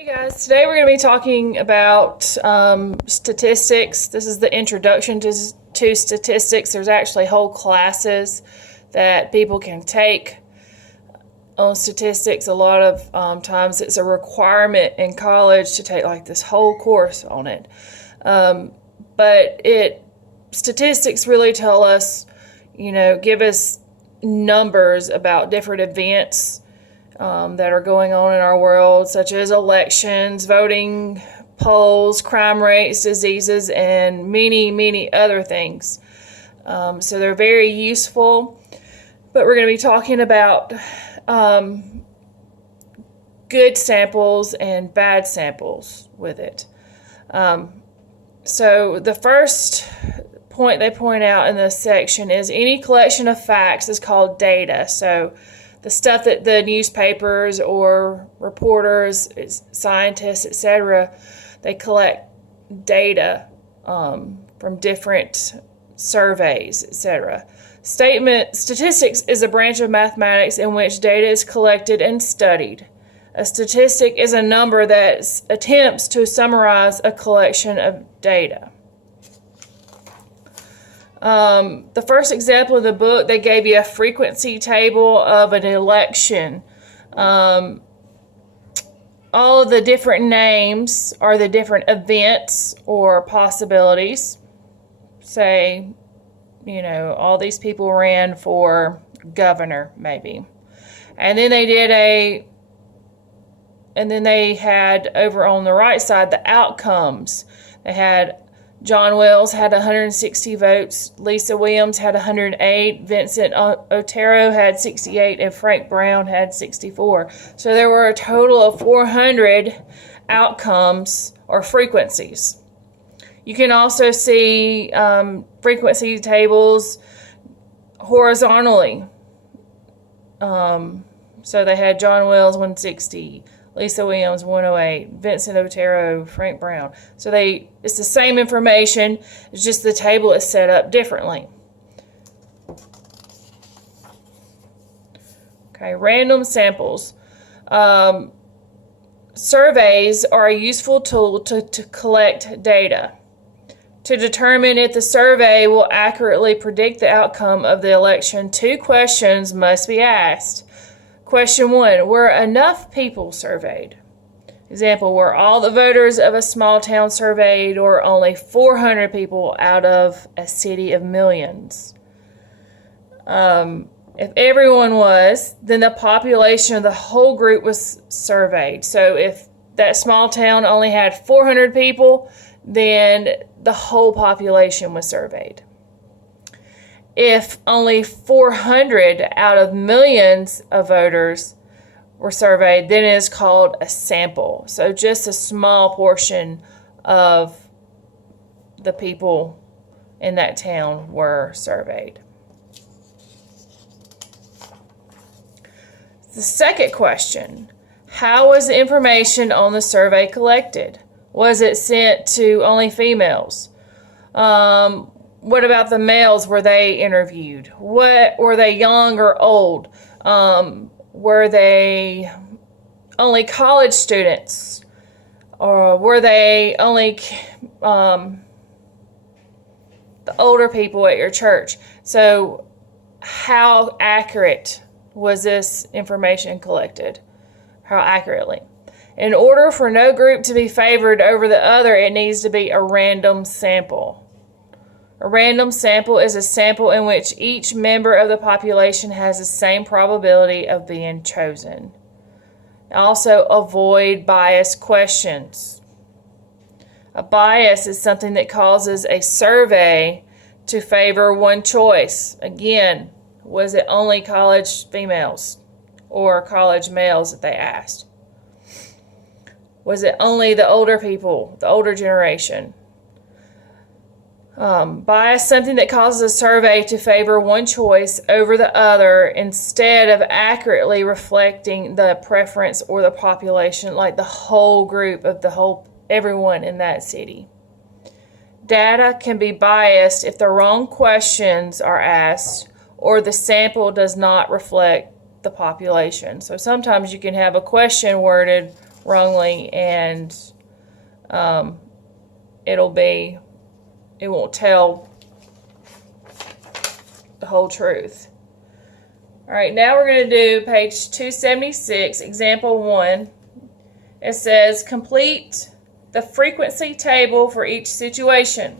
Hey guys, today we're going to be talking about statistics. This is the introduction to statistics. There's actually whole classes that people can take on statistics. A lot of times it's a requirement in college to take like this whole course on it. But statistics really tell us, give us numbers about different events that are going on in our world, such as elections, voting, polls, crime rates, diseases, and many, many other things. So they're very useful, but we're going to be talking about good samples and bad samples with it. So the first point they point out in this section is any collection of facts is called data. So the stuff that the newspapers or reporters, scientists, etc., they collect data from different surveys, etc. Statistics is a branch of mathematics in which data is collected and studied. A statistic is a number that attempts to summarize a collection of data. The first example of the book, they gave you a frequency table of an election. All of the different names are the different events or possibilities. Say, all these people ran for governor, maybe. And then they had over on the right side the outcomes. They had John Wells had 160 votes, Lisa Williams had 108, Vincent Otero had 68, and Frank Brown had 64. So there were a total of 400 outcomes or frequencies. You can also see frequency tables horizontally. So they had John Wells 160, Lisa Williams 108, Vincent Otero, Frank Brown. So it's the same information, it's just the table is set up differently. Okay, random samples. Surveys are a useful tool to collect data. To determine if the survey will accurately predict the outcome of the election, 2 questions must be asked. Question 1, were enough people surveyed? Example, were all the voters of a small town surveyed or only 400 people out of a city of millions? If everyone was, then the population of the whole group was surveyed. So if that small town only had 400 people, then the whole population was surveyed. If only 400 out of millions of voters were surveyed, then it is called a sample. So just a small portion of the people in that town were surveyed. The second question, how was the information on the survey collected? Was it sent to only females? What about the males? Were they interviewed? Were they young or old? Were they only college students? Or were they only the older people at your church? So how accurate was this information collected? How accurately? In order for no group to be favored over the other, it needs to be a random sample. A random sample is a sample in which each member of the population has the same probability of being chosen. Also, avoid biased questions. A bias is something that causes a survey to favor one choice. Again, was it only college females or college males that they asked? Was it only the older people, the older generation? Bias, something that causes a survey to favor one choice over the other instead of accurately reflecting the preference or the population, like the whole group of everyone in that city. Data can be biased if the wrong questions are asked or the sample does not reflect the population. So sometimes you can have a question worded wrongly, and it won't tell the whole truth. All right, now we're going to do page 276, example 1. It says, complete the frequency table for each situation.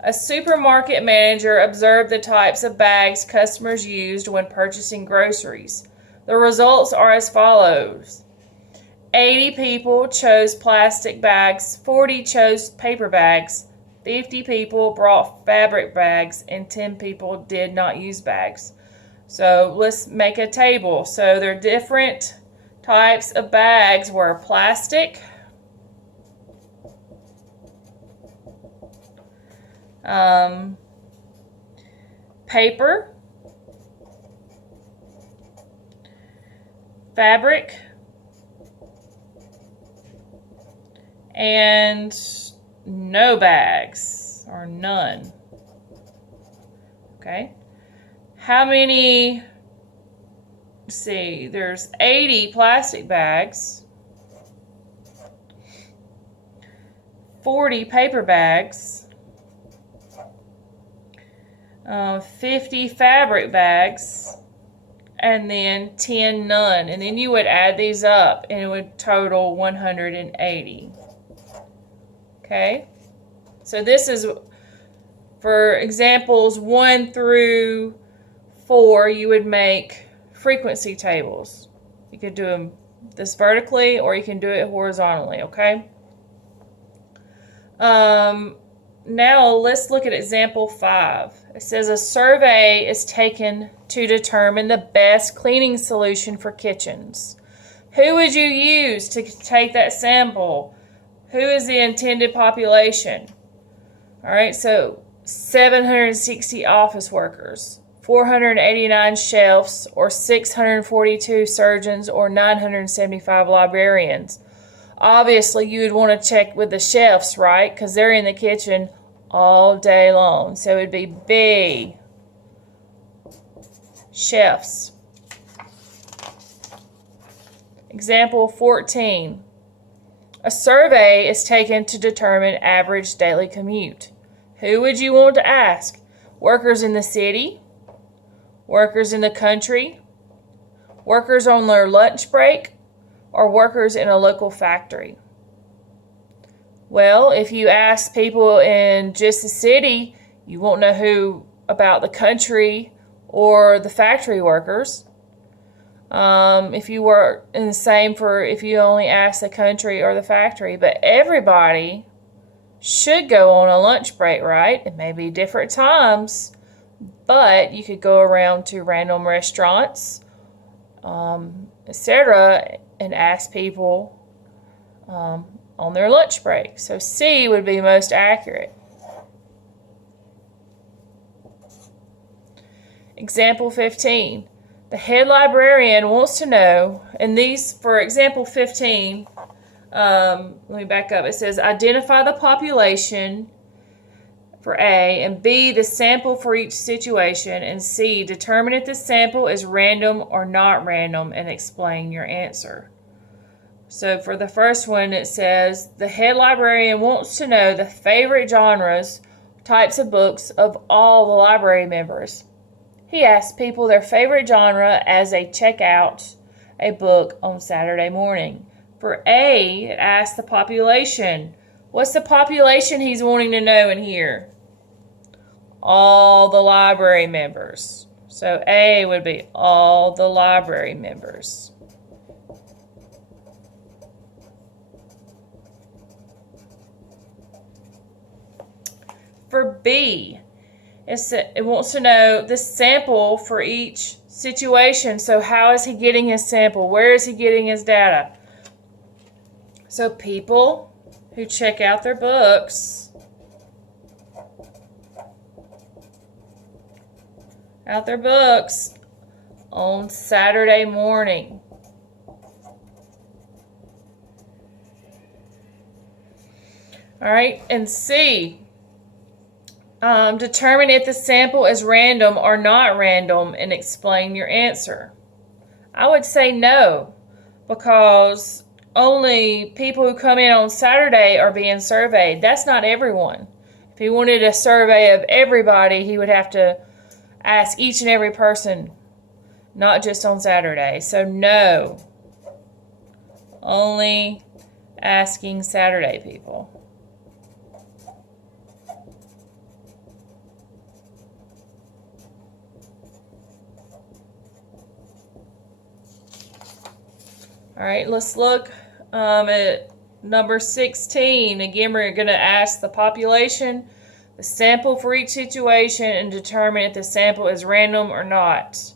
A supermarket manager observed the types of bags customers used when purchasing groceries. The results are as follows. 80 people chose plastic bags, 40 chose paper bags, 50 people brought fabric bags, and 10 people did not use bags. So let's make a table. So there are different types of bags were plastic, paper, fabric, and no bags, or none. Okay. How many, let's see, there's 80 plastic bags, 40 paper bags, 50 fabric bags, and then 10 none. And then you would add these up and it would total 180. Okay, so this is for examples 1 through 4. You would make frequency tables. You could do them this vertically or you can do it horizontally, okay? Now let's look at example 5. It says a survey is taken to determine the best cleaning solution for kitchens. Who would you use to take that sample? Who is the intended population? All right, so 760 office workers, 489 chefs, or 642 surgeons, or 975 librarians. Obviously, you would want to check with the chefs, right? Because they're in the kitchen all day long. So it would be B, chefs. Example 14. A survey is taken to determine average daily commute. Who would you want to ask? Workers in the city? Workers in the country? Workers on their lunch break? Or workers in a local factory? Well, if you ask people in just the city, you won't know who about the country or the factory workers. If you were in the same for if you only ask the country or the factory, but everybody should go on a lunch break, right? It may be different times, but you could go around to random restaurants, etc., and ask people on their lunch break. So C would be most accurate. Example 15. The head librarian wants to know, and these, for example 15, let me back up. It says identify the population for A, and B, the sample for each situation, and C, determine if the sample is random or not random and explain your answer. So for the first one, it says the head librarian wants to know the favorite genres, types of books of all the library members. He asked people their favorite genre as they check out a book on Saturday morning. For A, it asks the population. What's the population he's wanting to know in here? All the library members. So A would be all the library members. For B, it wants to know the sample for each situation. So how is he getting his sample? Where is he getting his data? So people who check out their books on Saturday morning. All right, and C, determine if the sample is random or not random and explain your answer. I would say no, because only people who come in on Saturday are being surveyed. That's not everyone. If he wanted a survey of everybody, he would have to ask each and every person, not just on Saturday. So no, only asking Saturday people. All right, let's look at number 16. Again, we're going to ask the population, the sample for each situation, and determine if the sample is random or not,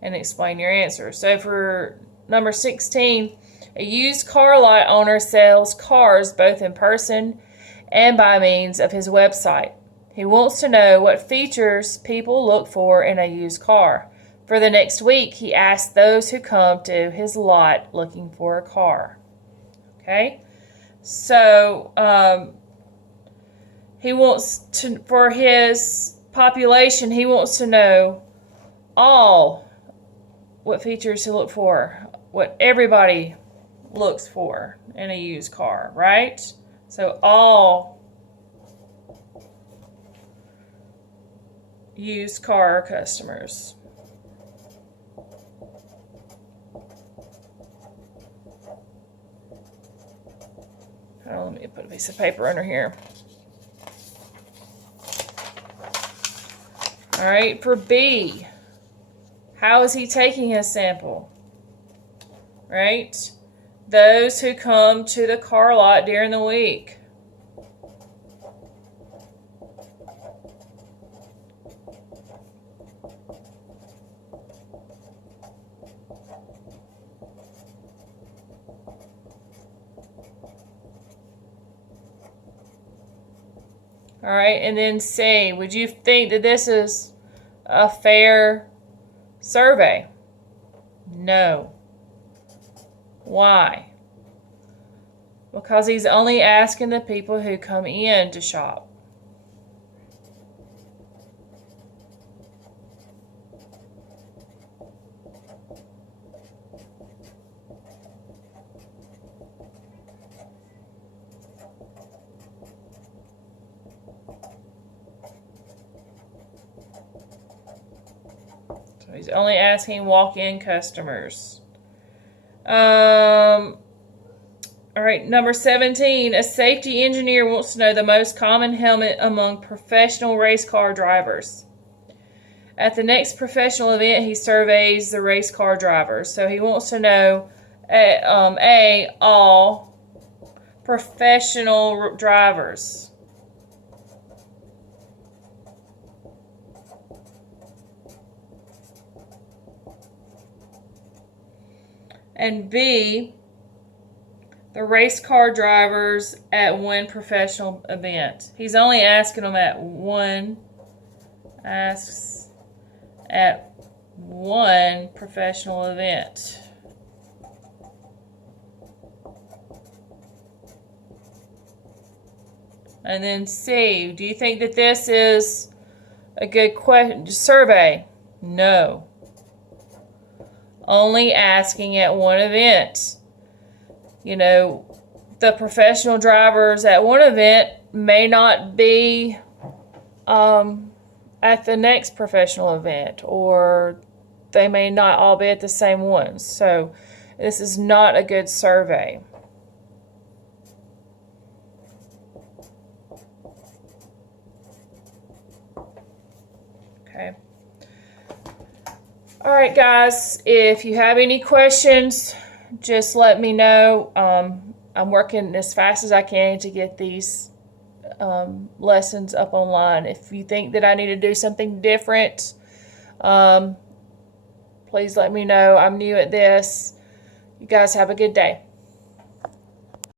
and explain your answer. So for number 16, a used car lot owner sells cars both in person and by means of his website. He wants to know what features people look for in a used car. For the next week, he asks those who come to his lot looking for a car. Okay? So, he wants to, for his population, he wants to know all what features to look for, what everybody looks for in a used car, right? So, all used car customers. Oh, let me put a piece of paper under here. All right, for B, how is he taking his sample? Right? Those who come to the car lot during the week. All right, and then C, would you think that this is a fair survey? No. Why? Because he's only asking the people who come in to shop. So he's only asking walk-in customers. All right, number 17. A safety engineer wants to know the most common helmet among professional race car drivers. At the next professional event, he surveys the race car drivers. So he wants to know, all professional drivers. And B, the race car drivers at one professional event. He's only asking them at one, asks at one professional event. And then C, do you think that this is a good survey? No. Only asking at one event. You know, the professional drivers at one event may not be at the next professional event, or they may not all be at the same ones. So this is not a good survey. Okay. All right, guys, if you have any questions, just let me know. I'm working as fast as I can to get these lessons up online. If you think that I need to do something different, please let me know. I'm new at this. You guys have a good day.